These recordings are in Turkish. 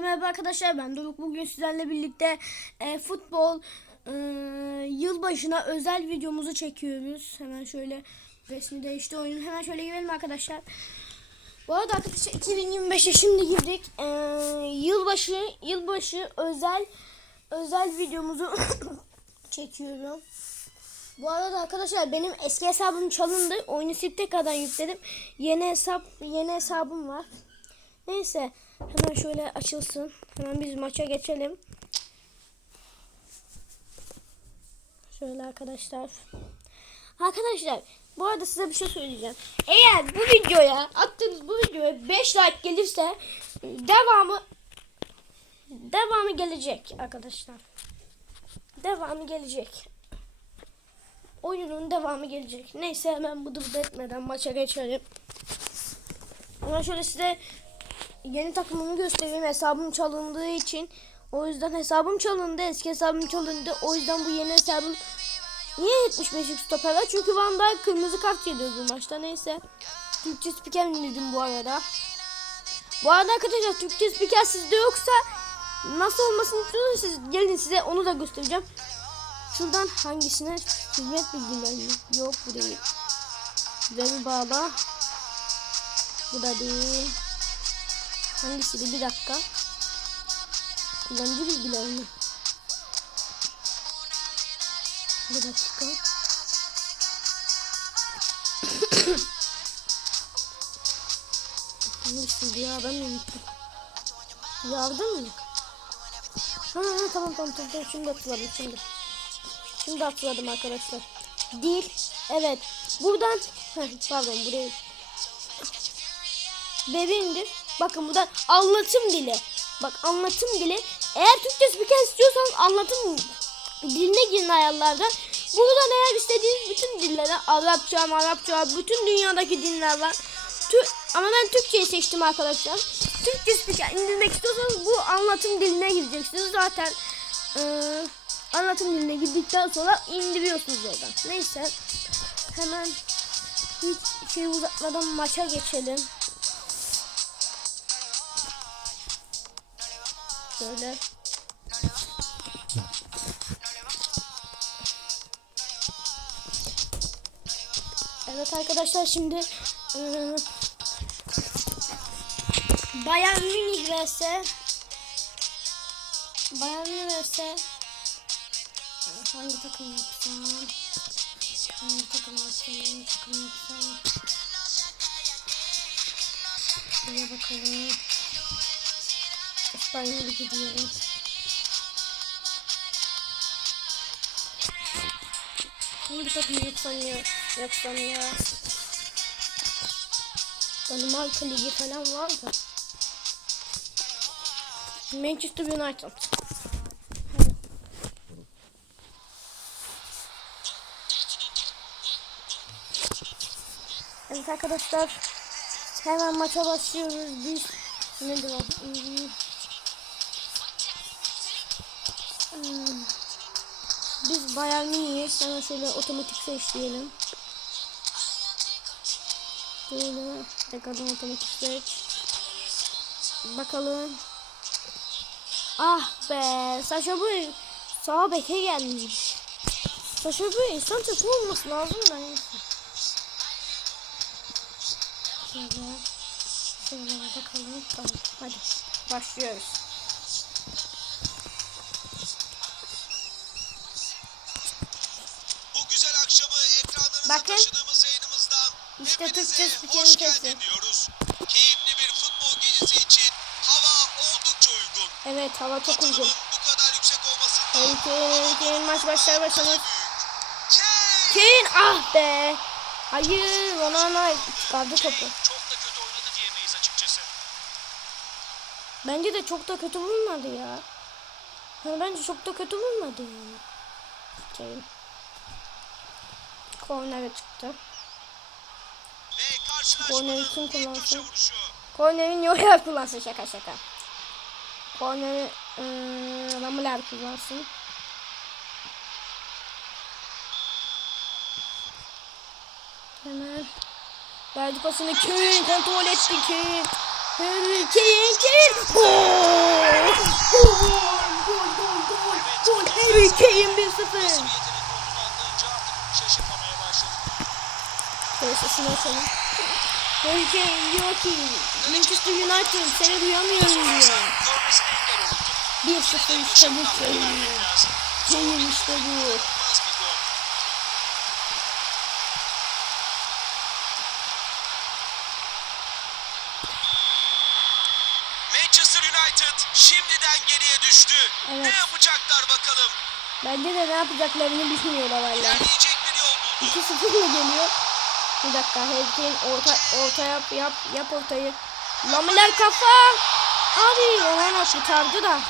Merhaba arkadaşlar ben Doruk. Bugün sizlerle birlikte e, futbol e, yılbaşına özel videomuzu çekiyoruz. Hemen şöyle resmi değişti oyunun. Hemen şöyle girelim arkadaşlar. Bu arada arkadaşlar 2025'e şimdi girdik. E, yılbaşı yılbaşı özel özel videomuzu çekiyorum. Bu arada arkadaşlar benim eski hesabım çalındı. Oyunu silip tekrardan yükledim. Yeni hesap yeni hesabım var. Neyse hemen şöyle açılsın. Hemen biz maça geçelim. Şöyle arkadaşlar. Arkadaşlar bu arada size bir şey söyleyeceğim. Eğer bu videoya attığınız bu videoya 5 like gelirse devamı devamı gelecek arkadaşlar. Devamı gelecek. Oyunun devamı gelecek. Neyse hemen bıdı bıdı etmeden maça geçelim. Ama şöyle size yeni takımımı göstereyim. Hesabım çalındığı için. O yüzden hesabım çalındı. Eski hesabım çalındı. O yüzden bu yeni hesabım niye 75 stoper? Çünkü Van Dijk kırmızı kart yedi bu maçta. Neyse. Türkçe spiker indirdim bu arada. Bu arada arkadaşlar Türkçe spiker sizde yoksa nasıl olmasını istiyorsanız siz gelin size onu da göstereceğim. Şuradan hangisine hizmet bilgileri yok bu değil. Güzel bağla. Bu da değil. Hangisiydi? Bir dakika. Kullanıcı bilgileri mi? Bir dakika. Hangisiydi ya? Ben de unuttum. Yardım mı? Ha, ha tamam tamam tamam şimdi hatırladım şimdi. Şimdi hatırladım arkadaşlar. Dil. Evet. Buradan pardon buraya Bebeğindir. Bakın buradan anlatım dili. Bak anlatım dili. Eğer Türkçe spiker istiyorsanız anlatım diline girin ayarlardan. Buradan eğer istediğiniz bütün dillere Arapça, Arapça, bütün dünyadaki dinler var. Tü- ama ben Türkçeyi seçtim arkadaşlar. Türkçe spiker indirmek istiyorsanız bu anlatım diline gireceksiniz. Zaten eee, anlatım diline girdikten sonra indiriyorsunuz oradan. Neyse. Hemen hiç şey uzatmadan maça geçelim. Şöyle. Evet arkadaşlar şimdi eee Bayern Münih vs. Bayern Münih vs. Hangi takım yapsam? Hangi takım yapsam? Hangi takım yapsam? Şuraya bakalım İspanya Ligi diyelim. Hangi takım yapsam ya? Yapsam ya. Danimarka Ligi falan var da. Manchester United. Evet arkadaşlar. Hemen maça başlıyoruz. Biz nedir o? Hmm. Biz Bayern Münih'e sana şöyle otomatik seç diyelim. Şöyle tekrardan otomatik seç. Bakalım. Ah be Saşa bu sağ beke gelmiş. Saşa bu insan takım olması lazım da neyse. Şöyle. Şöyle bakalım. Tamam hadi başlıyoruz. Bakın. İşte Türkçe spikerin hoş sesi. geldin diyoruz. Keyifli bir futbol gecesi için hava oldukça uygun. Evet hava çok Katılımın uygun. bu kadar yüksek olmasından Kane, Kane maç başlar başlamaz. Kane! Ah be. Hayır Onana çıkardı topu. Çok da kötü oynadı diyemeyiz açıkçası. Bence de çok da kötü vurmadı ya. Yani bence çok da kötü vurmadı yani. Kane. Kornere çıktı. Korneri kim kullansın? Kornerin Neuer kullansın şaka şaka. Korneri ıı, Ramuler kullansın. Hemen. Verdi pasını Kane kontrol etti Kane. Harry Kane Kane. Gol gol gol gol. Gol Harry Kane 1-0. Şöyle sesini açalım. Harry Kane diyor ki Manchester United seni duyamıyorum diyor. Görmesine engel olundu. 1-0 işte bu Kane. Lazım. Kane işte bu. Manchester United şimdiden geriye düştü. Ne yapacaklar bakalım? Bence de ne yapacaklarını bilmiyorlar valla. İlerleyecek bir yol buldu. 2-0 mı geliyor? Bir dakika Harry orta, orta yap yap yap ortayı. Lamiler kafa. Abi Onana kurtardı da.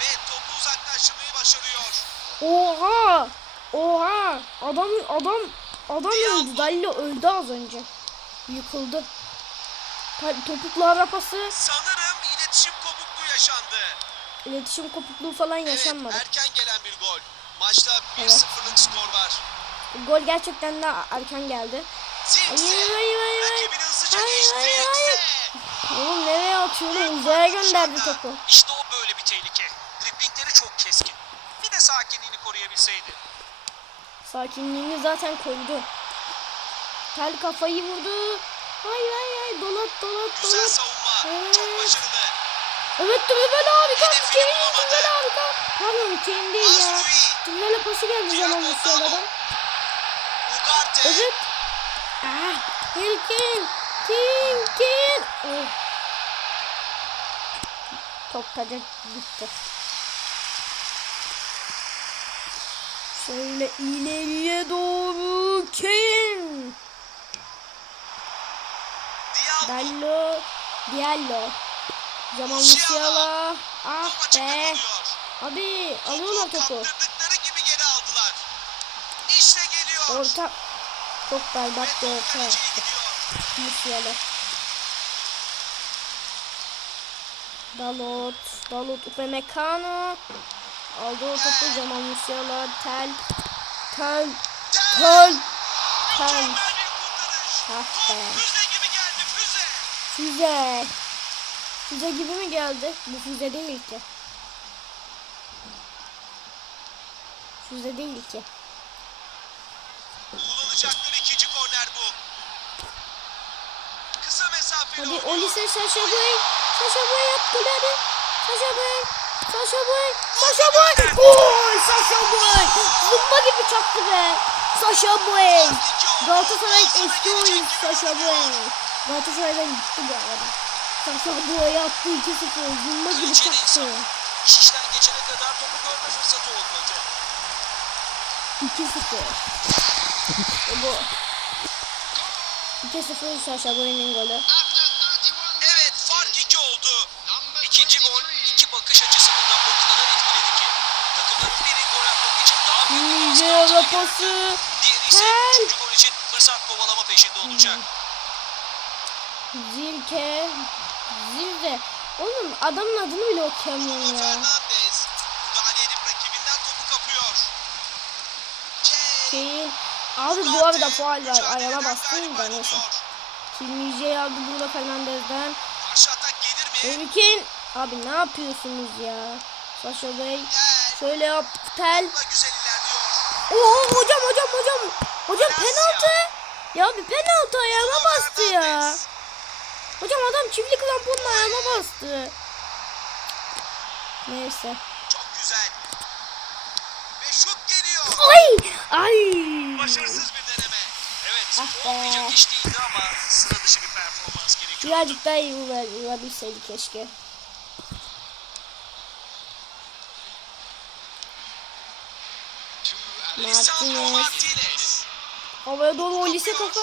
Ve topu uzaklaştırmayı başarıyor. Oha! Oha! Adam adam adam öldü. Dallo öldü az önce. Yıkıldı. Topuklu arapası, Sanırım iletişim kopukluğu yaşandı. iletişim kopukluğu falan Evet, yaşanmadı. erken gelen bir gol. Maçta 1-0'lık Evet. skor var. Gol gerçekten de erken geldi. Hayır, hayır, hayır, hayır. Hayır, hayır. Oğlum nereye atıyorum? Uzaya gönderdi topu. İşte o böyle bir tehlike. Driplingleri çok keskin. Bir de sakinliğini koruyabilseydi. Sakinliğini zaten korudu. Tel kafayı vurdu. Hayır hayır hayır dolat dolat Güzel dolat. savunma. Evet. Çok başarılı. Evet Tümel harika. Hedefini Kane bulamadı. Tümel harika. Pardon Kane değil ya. Tümel'e pası geldi zaman Musiala'dan. Ugarte. Evet. Ah, Kane. Kane Kane. Oh. Top taca gitti. Şöyle ileriye doğru Kane. Diallo. Dallo. Diallo. Zaman Musiala. Ah be. Abi alıyorlar topu. kaptırdıkları gibi geri aldılar. İşte geliyor. Orta. Çok berbat bir orta kaleciye yaptı. gidiyor. Musiala. Dalot. Dalot Upamecano. Aldı o topu Jamal Musiala. Tel. Tel. Tel. Tel. Ah be. Füze. Füze gibi mi geldi? Bu füze değil ki. Füze değil ki. Kullanacakları ikinci korner bu. Kısa mesafeli Hadi. Olise Sasha Boy. Sasha Boy yap gol hadi. Sasha Boy. Sasha Boy. Sasha Boy. Gol. Sasha Boy. Zımba gibi çaktı be. Sasha Boy. Galatasaray eski oyuncu Sasha Boy. Galatasaray'dan gitti bu arada. Sasha Boy attı 2-0. Zımba gibi çaktı. işten geçene kadar topu görme fırsatı olmadı. 2-0. İşte bu. 2-0 Sasha Boy'un golü. Evet fark iki oldu. İkinci gol iki bakış açısını da o kadar etkiledi ki. Takımların biri gol atmak için daha büyük bir baskı rapası. Diğeri ise üçüncü gol için fırsat kovalama peşinde olacak. Zilke. Zilde. Oğlum adamın adını bile okuyamıyorum ya. Fernandes müdahale edip rakibinden topu kapıyor. Kane. Şeyin. Abi bu arada faal var. Ayağına bastım da neyse. Kilmice'yi aldı burada Fernandez'den. Kane. Abi ne yapıyorsunuz ya? Sasha Bey. Şöyle yap. Tel. Oo hocam hocam hocam. Hocam penaltı. Ya bir penaltı ayağıma bastı ya. Hocam adam çiftlik kramponla ayağıma bastı. Neyse. Çok güzel. Ve şut geliyor. Ay! Ay! Başarısız bir deneme. Evet, Ah olmayacak iş değildi ama sıra dışı bir performans gerekiyor. Birazcık daha iyi vurabilseydi keşke. Lisandro Martinez. Havaya doğru o lise kafa.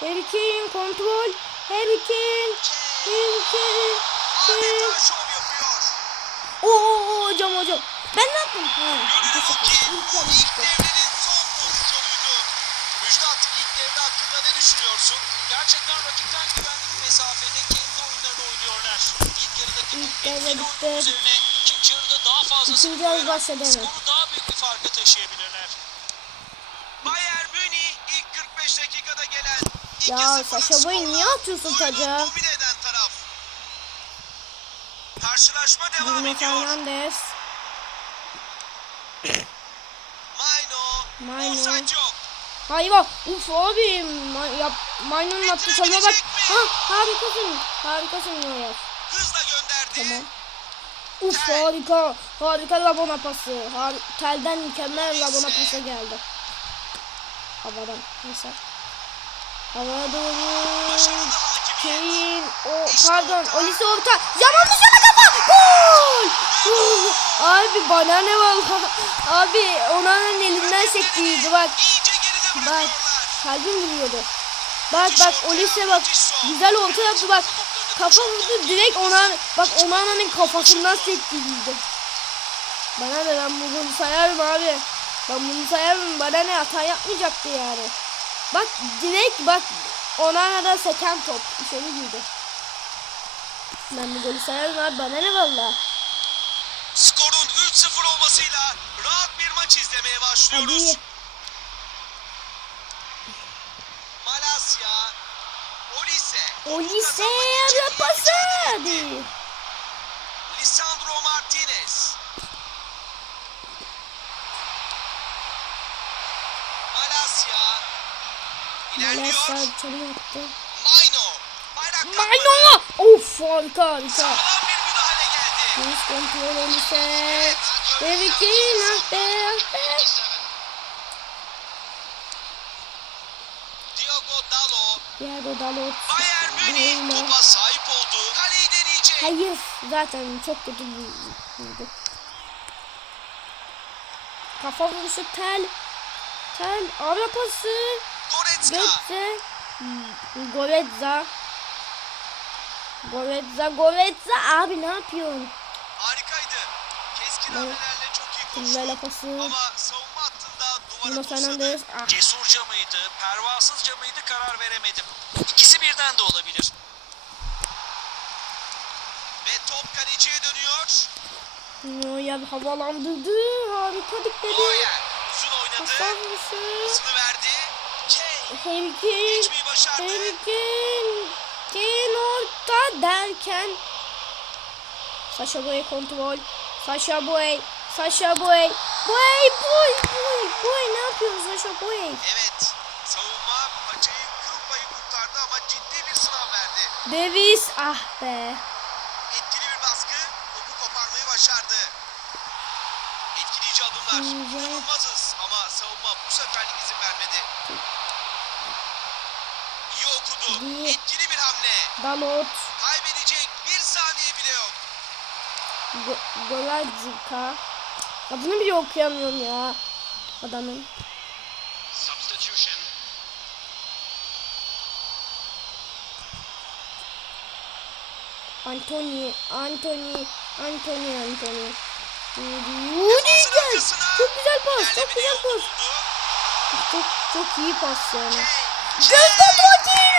Harry Kane kontrol. Harry Kane. Harry Kane. Kane. Oo, oo, oo, hocam hocam. Ben ne yaptım? Ha, İlk devrenin son pozisyonuydu. Müjdat ilk devre hakkında ne düşünüyorsun? Gerçekten rakipten güvenli bir mesafede kendi oyunlarını oynuyorlar. İlk yarıdaki bu İlk devre etkili oyunun üzerine ikinci yarıda daha fazlasını koyarak skoru daha büyük bir farka taşıyabilirler. Bayern Münih ilk 45 dakikada gelen Ya 2-0'lık Saşa Boy skorla niye atıyorsun taca? Karşılaşma devam Bruno ediyor. Fernandes. Mayno. Bak. Uf abi. Ma yap Mayno'nun attığı çalıma bak. Ha harikasın. Harikasın Neuer. Hızla gönderdi. Tamam. Uf harika. Harika Labona pası. Har telden mükemmel Labona pası geldi. Havadan. Neyse. Havaya doğru. Kane. O pardon. Olise orta. Yaman dışarı kafa. Gol. Abi bana ne valla. Abi Onana'nın elinden sektiydi bak. Bak. Kalbim vuruyordu. Bak bak Olise bak. Güzel orta yaptı bak. Kafa vurdu direkt ona bak Onana'nın kafasından sektiydi. Bana ne ben bunu sayarım abi. Ben bunu sayarım. Bana ne hata yapmayacaktı yani. Bak direkt bak Onana'da seken top içeri girdi. Ben bu golü sayarım abi. Bana ne valla. Skorun 3-0 olmasıyla rahat bir maç izlemeye başlıyoruz. Hadi. Malasya, Olise, Olise kazanmak için ara pası. mücadele etti. Hadi. Lisandro Martinez. Malasya. İlerliyor. Malasa çalım attı. Mayno. Bayrak! Of harika harika. Deniz kontrol. Harry Kane ah be ah be. Diego Dalot. Bayern Münih topa sahip oldu. Kaleyi deneyecek. Hayır zaten çok kötü bir. Kafa vuruşu tel. Tel ara pası. Goretzka. Goretza. Goretza Goretza abi ne yapıyorsun? Güzel koştu. pası. Bruno. Fernandes. Ah. Cesurca mıydı, pervasızca mıydı karar veremedim. İkisi birden de olabilir. Ve top kaleciye dönüyor. Neuer havalandırdı. Harika dikledi. Neuer uzun oynadı. Hızını verdi. Harry Kane. Harry Kane. Kane orta derken Sasha Boy kontrol. Sasha Boy. Sasha Boy. Boy boy boy boy ne yapıyorsun Sasha Boy? Evet, savunma paçayı kıl payı kurtardı ama ciddi bir sınav verdi. Davis ah be. Etkili bir baskı, topu koparmayı başardı. Etkileyici adımlar. İnanılmazız ama savunma bu seferlik izin vermedi. İyi okudu. İyi. Etkili bir hamle. Dalot. Kaybedecek bir saniye bile yok. Go- Goladzika. Adını bile okuyamıyorum ya. Adamın. Substitution. Anthony, Anthony, Anthony, Anthony. Defansın Rudiger. arkasına. Çok güzel pas, çok İlerlemenin güzel yolunu pas. buldu. Çok çok iyi pas yani. Kane. Gözde Totin.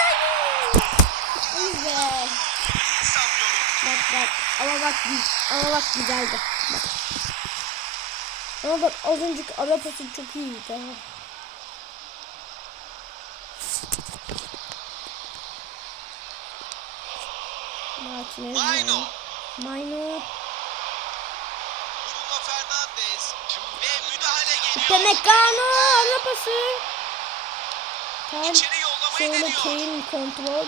Güzel. İyi sanmıyorum. Bak bak ama bak ama bak güzeldi. Bak. Ama bak az önceki ara pası çok iyiydi. Mayno. Mayno. Bruno Fernandes. Ve müdahale geliyor. Pemecano ara pası. Tel. İçeri yollamayı Şöyle deniyor. Kane kontrol.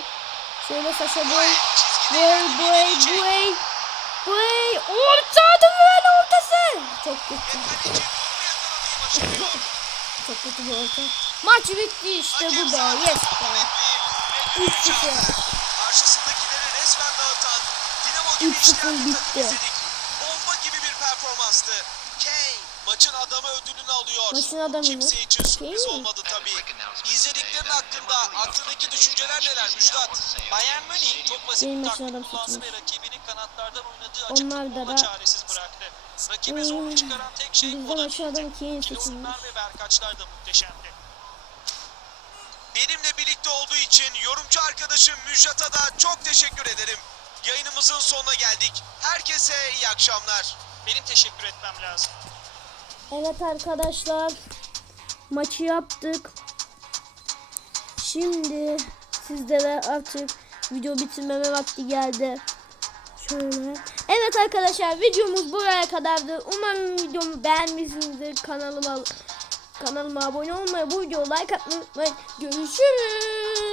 Şöyle Sasha Boy. Boy boy deneyecek. boy. Boy. Orta duvar ortası. Çok kötü. başarıyor. Çok kötü bir orta. Maç bitti işte bu be. sahada Yes be. kuvvetli ve Üç düdük sıfır. çaldı. Karşısındakileri resmen dağıtan Dinamo gibi Üç işleyen sıfır bir bitti. takım izledik. Bomba gibi bir performanstı. Kane maçın adamı ödülünü alıyor. Maçın adamı mı? Kimse için sürpriz Kane olmadı tabii. İzlediklerin hakkında aklındaki düşünceler neler Müjdat? Bayern Münih çok basit bir taktik seçilmiş. ve rakibinin kanatlardan oynadığı Onlar açık da futbolla da- çaresiz bıraktı. Rakibe zorluk Hmm, çıkaran tek şey bizde o da maçın adamı değildi. Kane Yine seçilmiş. ve berkaçlar da muhteşemdi. Benimle birlikte olduğu için yorumcu arkadaşım Müjdat'a da çok teşekkür ederim. Yayınımızın sonuna geldik. Herkese iyi akşamlar. Benim teşekkür etmem lazım. Evet arkadaşlar. Maçı yaptık. Şimdi sizlere artık video bitirmeme vakti geldi. Evet arkadaşlar videomuz buraya kadardı. Umarım videomu beğenmişsinizdir. Kanalıma kanalıma abone olmayı, bu videoya like atmayı unutmayın. Görüşürüz.